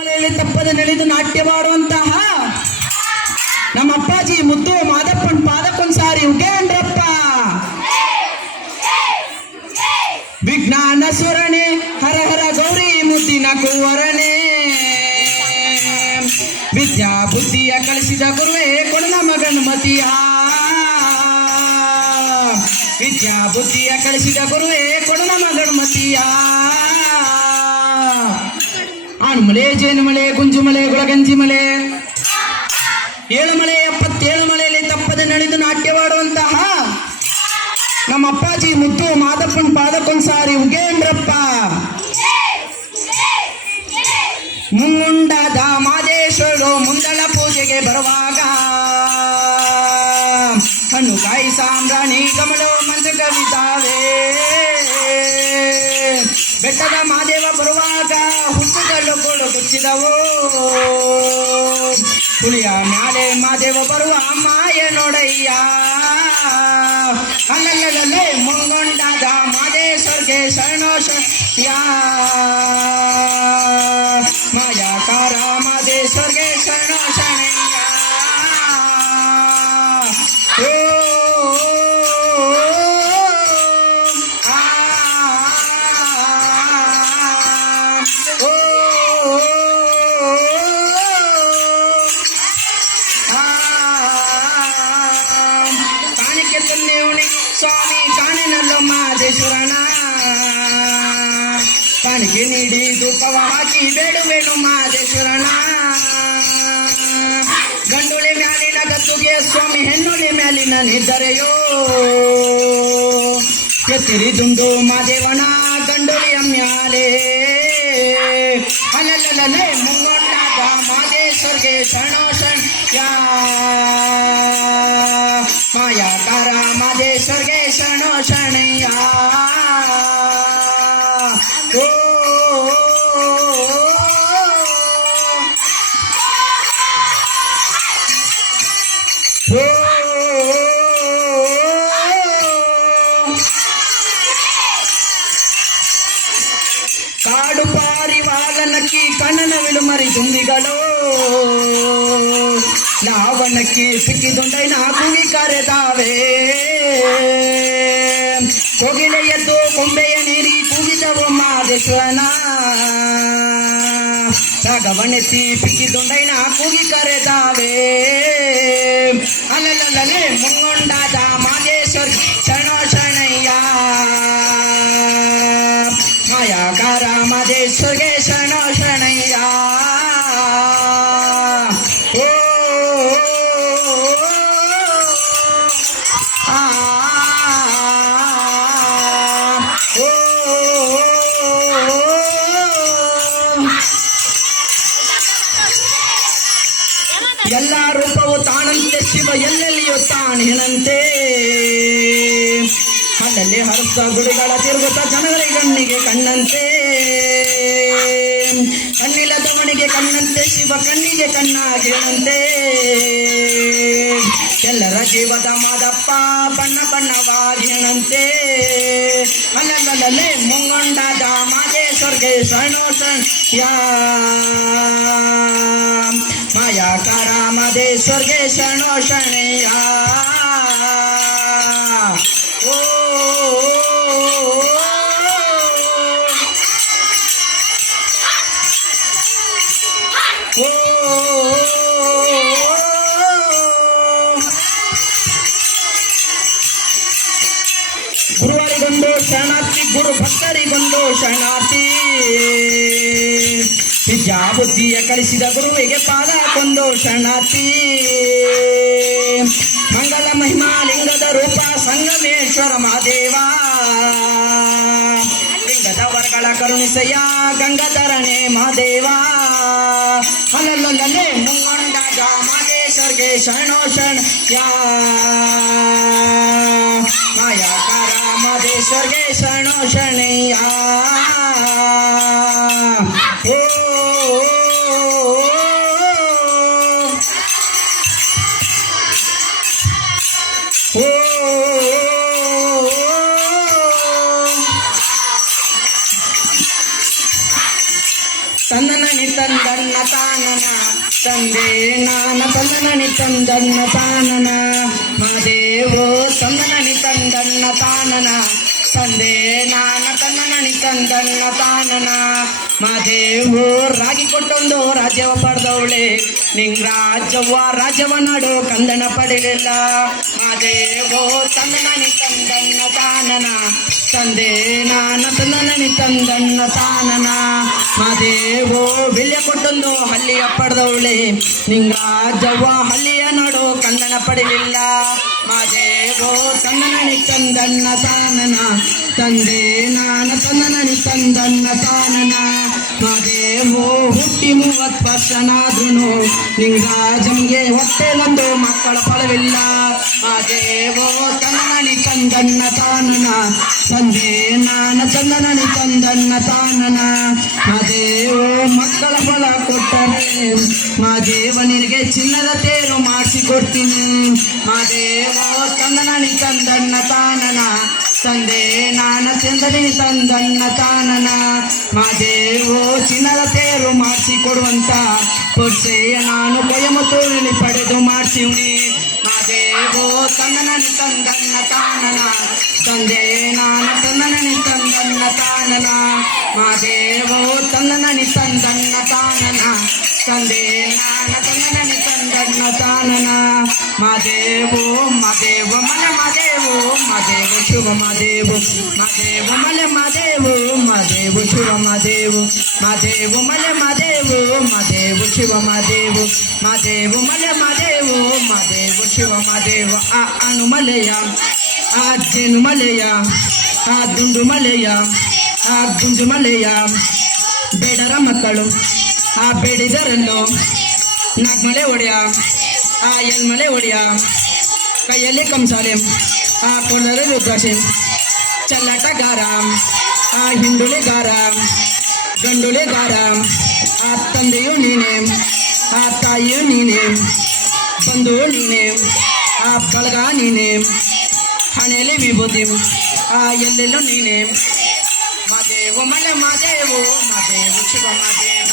ಮಳೆಯಲ್ಲಿ ತಪ್ಪದೆ ನಡೆದು ನಾಟ್ಯವಾಡುವಂತಹ ನಮ್ಮ ಅಪ್ಪಾಜಿ ಮುದ್ದು ಮಾದಪ್ಪನ್ ಪಾದಕ್ಕೊಂದ್ಸಾರಿ ಉಗೇಂದ್ರಪ್ಪ ವಿಜ್ಞಾನ ಸುರನೆ ಹರ ಹರ ಗೌರಿ ಮುದ್ದಿನ ಕುವರನೆ ವಿದ್ಯಾ ಬುದ್ಧಿಯ ಕಳಿಸಿದ ಗುರುವೇ ಕೊಡನ ಮಗನ್ಮತಿಯ ವಿದ್ಯಾ ಬುದ್ಧಿಯ ಕಳಿಸಿದ ಗುರುವೇ ಕೊಡನ ಮಗನ್ಮತಿಯ ಆಣುಮಲೆ ಜೇನುಮಲೆ ಗುಂಜುಮಲೆ ಗುಳಗಂಜಿ ಮಲೆ ಏಳುಮಲೆ 77 ಮಲೆಯಲ್ಲಿ ತಪ್ಪದೆ ನಡೆದು ನಾಟ್ಯವಾಡುವಂತಹ ನಮ್ಮ ಅಪ್ಪಾಜಿ ಮುದ್ದು ಮಾದಪ್ಪನ್ ಪಾದಕ್ಕೊಂದ್ಸಾರಿ ಉಗೇಂದ್ರಪ್ಪ ಮುಂಗುಂಡದ ಮಾದೇಶ್ವರರು ಮುಂದಳ ಪೂಜೆಗೆ ಬರುವಾಗ ಹಣ್ಣು ಕಾಯಿ ಸಾಂಬ್ರಾಣಿ ಕಮಲೋ ಮಂಜು ಕವಿತಾವೆ ಬೆಟ್ಟದ ಮಾದೇವ ಬರುವಾಗ ಹುಟ್ಟುಗಳು ಕೊಡು ಕುಚ್ಚಿದವು ಹುಲಿಯ ಮ್ಯಾಲೆ ಮಾದೇವ ಬರುವ ಮಾಯ ನೋಡಯ್ಯ ಅಲ್ಲಲ್ಲೇ ಮುಂಗೊಂಡಾದ ಮಾದೇಶ್ವರ್ಗೆ ಶರಣೋ ಶಕ್ತಿಯ ಮಾಯಾಕಾರ ಮಾದೇಶ್ವರ್ಗೆ ಶರಣೋ ಶರಣಯ್ಯ ಸ್ವಾಮಿ ಕಾಣಿನಲ್ಲೋ ಮಾದೇಶ್ವರನ ಕಾಣಿಕೆ ನೀಡಿ ಧೂಪವ ಹಾಕಿ ಬೇಡುವೆನು ಮಾದೇಶ್ವರನ ಗಂಡುಳಿ ಮ್ಯಾಲಿನ ಗದ್ದುಗೆ ಸ್ವಾಮಿ ಹೆಣ್ಣುಳಿ ಮ್ಯಾಲಿನ ನಿದ್ದರೆಯೋ ಕೆತ್ತಿರಿ ದುಂಡು ಮಾದೇವನ ಗಂಡುಳಿಯ ಮ್ಯಾಲೆ ಅಲ್ಲಲ್ಲೇ ಮುಂಗೊಂಡಾಗ ಮಾದೇಶ್ವರ್ಗೆ ಶರಣೋ ಶರಣ್ಯ ಮಾಯಾಕಾರ ಮಾದೇಶ್ವರ್ಗೆ ಶರಣೋ ಶರಣಯ್ಯ ಓ ಕಾಡು ಪಾರಿವಾಳನಕ್ಕಿ ಕಣ್ಣನ ವಿಳುಮರಿ ದುಂಬಿಗಳು ಲಾವಣಕ್ಕೆ ಸಿಕ್ಕಿದುಂಡೈನ ಕೂಗಿ ಕರೆದಾವೆ ಕೋಗಿಲೆ ಎದ್ದು ಕೊಂಬೆಯ ನೀರಿ ಕೂಗಿದವು ಮಾದೇಶ್ವರನ ರಾಗವನೆತ್ತಿ ಪಿಕ್ಕಿದುಂಡೈನ ಕೂಗಿ ಕರೆದಾವೆ ಅಲ್ಲಲ್ಲೇ ಮುಂಗೊಂಡಾದ ಮಾದೇಶ್ವರ್ ಶರಣೋ ಶರಣಯ್ಯ ಮಾಯಾಕಾರ ಮಾದೇಶ್ವರ್ಗೆ ಶರಣೋ ಶರಣಯ್ಯ ಓ ಎಲ್ಲ ರೂಪವು ತಾನಂತೆ ಶಿವ ಎಲ್ಲೆಲ್ಲಿಯೂ ತಾನೇನಂತೆ ಅಲ್ಲಲ್ಲಿ ಹರಸ ಗುಡಿಗಳ ತಿರುಗುತ್ತ ಜನಗಳ ಕಣ್ಣಿಗೆ ಕಣ್ಣಂತೆ ಕಣ್ಣಿಲ್ಲದವನಿಗೆ ಕಣ್ಣಂತೆ ಶಿವ ಕಣ್ಣಿಗೆ ಕಣ್ಣಾಗೇನಂತೆ ಎಲ್ಲರ ಜೀವದ ಮಾದಪ್ಪ ಬಣ್ಣ ಬಣ್ಣವಾಗೇನಂತೆ ಅಲ್ಲಲ್ಲೇ ಮುಂಗೊಂಡಾದ ಮಾದೇಶ್ವರ್ಗೆ ಶರಣೋ ಶರಣ್ಯ ಮಾಯಾಕಾರ ಮಾದೇಶ್ವರ್ಗೆ ಶರಣೋ ಶರಣಯ್ಯ ಓ ಗುರುವರಿಗೊಂದು ಶರಣಾರ್ಥಿ ಗುರು ಭಕ್ತರಿಗೊಂದು ಶರಣಾರ್ಥಿ ವಿದ್ಯಾ ಬುದ್ಧಿಯ ಕಲಿಸಿದ ಗುರುವಿಗೆ ಪಾದಕ್ಕೊಂದು ಶರಣಾರ್ಥಿ ಮಂಗಲ ಮಹಿಮಾ ಲಿಂಗದ ರೂಪ ಸಂಗಮೇಶ್ವರ ಮಹಾದೇವ ಲಿಂಗದ ವರ್ಗಳ ಕರುಣಿಸಯ್ಯ ಗಂಗಾಧರನೇ ಮಹಾದೇವ ಅಲ್ಲಲ್ಲೇ ಮುಂಗೊಂಡಾಗ ಮಾದೇಶ್ವರ್ಗೆ ಶರಣೋ ಶರಣ್ಯ ಮಾಯಾಕಾರ ಮಾದೇಶ್ವರ್ಗೆ ಶರಣೋ ಶರಣಯ್ಯ ಓ ತನ್ನನ ನಿತಂದನ್ನ ತಂದನ್ನ ತಾನನ ತಂದೆ ನಾನ ತಂದನನಿ ತಂದನ್ನ ತಾನನ ಮಾದೇವೋ ತಂದನನಿ ತಂದನ್ನ ತಾನನ ತಂದೆ ನಾನ ತಂದನನಿ ತಂದನ್ನ ತಾನನ ಮಾದೇವೋ ರಾಗಿ ಕೊಟ್ಟೊಂದು ರಾಜ್ಯವ ಪಡೆದವಳೆ ನಿಂಗ್ ರಾಜ್ಯವ ನಾಡು ಕಂದನ ಪಡೆಯಲಿಲ್ಲ ಮಾದೇವೋ ತಂದನನಿ ತಂದನ್ನ ತಾನನ ತಂದೆ ನಾನ ತಂದನನಿ ತಂದನ್ನ ತಾನನ ಮಾದೇವೋ ವಿಲ್ಯ ಕೊಟ್ಟೊಂದು ಹಳ್ಳಿಯ ಪಡೆದವಳೆ ನಿಂಗ್ ರಾಜವ್ವ ಹಳ್ಳಿಯ ನಾಡು ಕಂದನ ಪಡೆಯಲಿಲ್ಲ ಮಾದೇವೋ ತಂದನನಿ ತಂದನ್ನ ತಾನನ ತಂದೆ ನಾನ ತಂದನನಿ ತಂದನ್ನ ತಾನನ ಮಾದೇವೋ ಹುಟ್ಟಿ 30 ವರ್ಷನಾದ್ರೂ ನಿಂಗ್ ರಾಜಂಗೆ ಹೊಟ್ಟೆಲೊಂದು ಮಕ್ಕಳ ಫಲವಿಲ್ಲ ಮಾದೇವೋ ತಂದನನಿ ತಂದನ್ನ ತಾನನ ತಂದೆ ನಾನ ತಂದನನಿ ತಂದನ್ನ ತಾನನ ಮಾದೇವೋ ಮಕ್ಕಳ ಫಲ ಕೊಟ್ಟರೆ ಮಾದೇವ ನಿನಗೆ ಚಿನ್ನದ ತೇರು ಮಾಡಿಸಿಕೊಡ್ತೀನಿ ಮಾದೇವೋ ತಂದನನಿ ತಂದನ್ನ ತಾನನ ತಂದೆ ನಾನ ತಂದನಿ ತಂದನ್ನ ತಾನನ ಮಾದೇವೋ ಚಿನ್ನದ ತೇರು ಮಾಡಿಸಿಕೊಡುವಂತ ಪುರ್ಸೆಯ ನಾನು ಕೊಯಮತ್ತೂರಿನಲ್ಲಿ ಪಡೆದು ಮಾಡ್ತೀವಿ ಮಾದೇವೋ ತಂದನನಿ ತಂದನ್ನ ತಾನನ ತಂದೆ ನಾನ ತಂದನನಿ ತಂದನ್ನ ತಾನನ ಮಾದೇವೋ ತಂದನನಿ ತಂದನ್ನ ತಾನನ ತಂದೆ ನಾನ ತಂದನನಿ ತಂದನ್ನ ತಾನನ ಮಾದೇವೋ ಮಾದೇವ ಮಲೆ ಮಾದೇವೋ ಮಾದೇವ ಶಿವ ಮಾದೇವ ಮಾದೇವ ಮಲೆ ಮಾದೇವೋ ಮಾದೇವ ಶಿವ ಮಾದೇವ ಮಾದೇವ ಮಲೆ ಮಾದೇವೋ ಮಾದೇವ ಶಿವ ಮಾದೇವ ಮಾದೇವ ಮಲೆ ಮಾದೇವೋ ಮಾದೇವ ಶಿವ ಮಾದೇವ ಆ ಅನುಮಲೆಯ ಆ ಜೇನು ಮಲೆಯ ಆ ದುಂಡು ಮಲೆಯ ಆ ಗುಂಜು ಮಲೆಯ ಬೇಡರ ಮಕ್ಕಳು ಆ ಬೇಡಿದರನ್ನು ನಾಗ್ಮಲೆ ಒಡೆಯ ಆ ಎಲ್ಮಲೆ ಒಡೆಯ ಕೈಯಲ್ಲಿ ಕಂಸಾಲೆ ಆ ಕೊಲ್ಲರೆ ರುದ್ರಾಕ್ಷಿ ಚಲ್ಲಾಟಗಾರ ಆ ಹಿಂಡುಳಿಗಾರ ಗಂಡುಳಿಗಾರ ಆ ತಂದೆಯು ನೀನೆ ಆ ತಾಯಿಯು ನೀನೆ ಬಂಧು ನೀನೆ ಆ ಬಳಗ ನೀನೆ ಹಣೆಯಲ್ಲಿ ವಿಭೂತಿ ಆ ಎಲ್ಲೆಲ್ಲೂ ನೀನೆ ಮಾದೇವ ಮಲೆ ಮಾದೇವೋ ಮಾದೇವ ಶಿವ ಮಾದೇವ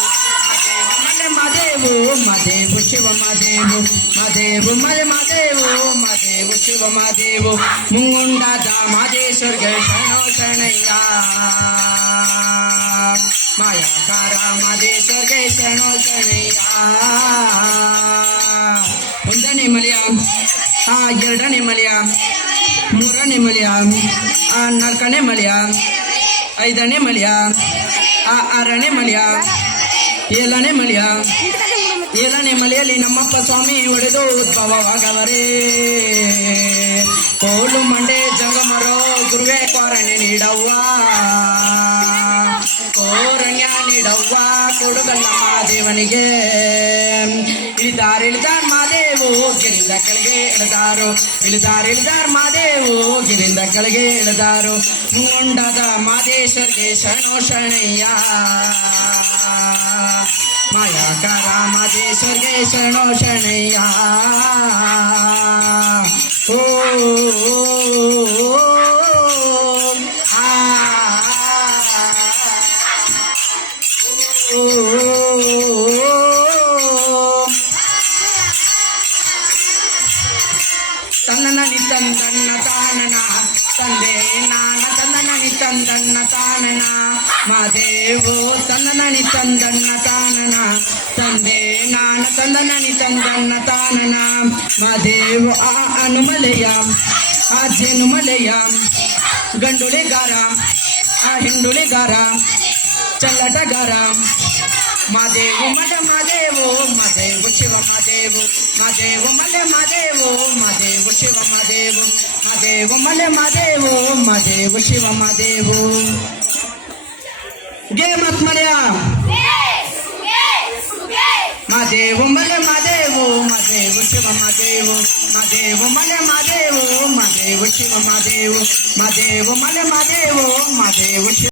ಮಾದೇವ ಮಲೆ ಮಾದೇವೋ ಮಾದೇವ ಶಿವ ಮಾದೇವ ಮಾದೇವ ಮಲೆ ಮಾದೇವೋ ಮಾದೇವ ಶಿವ ಮಾದೇವ ಮುಂಗುಂಡಾದ ಮಾದೇಶ್ವರ್ಗೆ ಶರಣೋ ಶರಣಯ್ಯ ಮಾಯಾಕಾರ ಮಾದೇಶ್ವರ್ಗೆ ಶರಣೋ ಶರಣಯ್ಯ ಒಂದನೇ ಮಲೆಯ ಆ ಎರಡನೇ ಮಲೆಯ ಮೂರನೇ ಮಲೆಯ ಆ ನಾಲ್ಕನೇ ಮಲೆಯ ಐದನೇ ಮಲೆಯ ಆ ಆರನೇ ಮಲೆಯ ಏಳನೇ ಮಲೆಯ ಏಳನೇ ಮಲೆಯಲ್ಲಿ ನಮ್ಮಪ್ಪ ಸ್ವಾಮಿ ಒಡೆದು ಉದ್ಭವವಾಗವರೇ ಕೋಲು ಮಂಡೆ ಜಂಗಮರೋ ಗುರುವೆ ಕೋರಣೆ ನೀಡವ್ವ ಕೋರಣ್ಯ ನೀಡವ್ವ ಕೊಡುಗಲ್ಲ ಮಾದೇವನಿಗೆ ಇಳಿದಾರ್ ಮಾದೇವು ಗಿರಿಂದ ಕೆಳಗೆ ಇಳಿದಾರು ಇಳಿದಾರ್ ಮಾದೇವು ಗಿರಿಂದ ಕೆಳಗೆ ಇಳಿದಾರು ಮುಂಡಾದ ಮಾದೇಶ್ವರ್ಗೆ ಶರಣೋ ಶರಣಯ್ಯ ಮಾಯಾಕಾರ ಮಾದೇಶ್ವರ್ಗೆ ಶರಣೋ ಶರಣಯ್ಯ ಓ ತನ್ನನನಿ ತಂದನ್ನ ತಾನನ ತಂದೆ ನಾನ ತನ್ನನನಿ ತಂದನ್ನ ತಾನನ ಮಾದೇವೋ ತನ್ನನನಿ ತಂದನ್ನ ತಾನನ ತಂದೆ ನಾನ ತಂದನನಿ ತಂದನ್ನ ತಾನನ ಮಾದೇವೋ ಆ ಅನುಮಲೆಯ ಆ ಜೇನುಮಲೆಯ ಗಂಡುಳಿಗಾರ ಆ ಹಿಂಡುಳಿಗಾರ ಚಲ್ಲಟಗಾರ ಮಾದೇವು ಮಲೆ ಮಾದೇವು ಮಾದೇವು ಶಿವ ಮಾದೇವು ಮಾದೇವು ಮಲೆ ಮಾದೇವು ಮಾದೇವು ಶಿವ ಮಾದೇವು ಮಾದೇವು ಮಲೆ ಮಾದೇವು ಮಾದೇವು ಶಿವ ಮಾದೇವು ಗೆ ಮತ್ ಮಲೆಯ ಮಾದೇವು ಮಲೆ ಮಾದೇವು ಮಾದೇವು ಶಿವ ಮಾದೇವು ಮಾದೇವು ಮಲೆ ಮಾದೇವು ಮಾದೇವು ಶಿವ ಮಾದೇವು ಮಾದೇವು ಮಲೆ ಮಾದೇವು ಮಾದೇವು ಶಿವ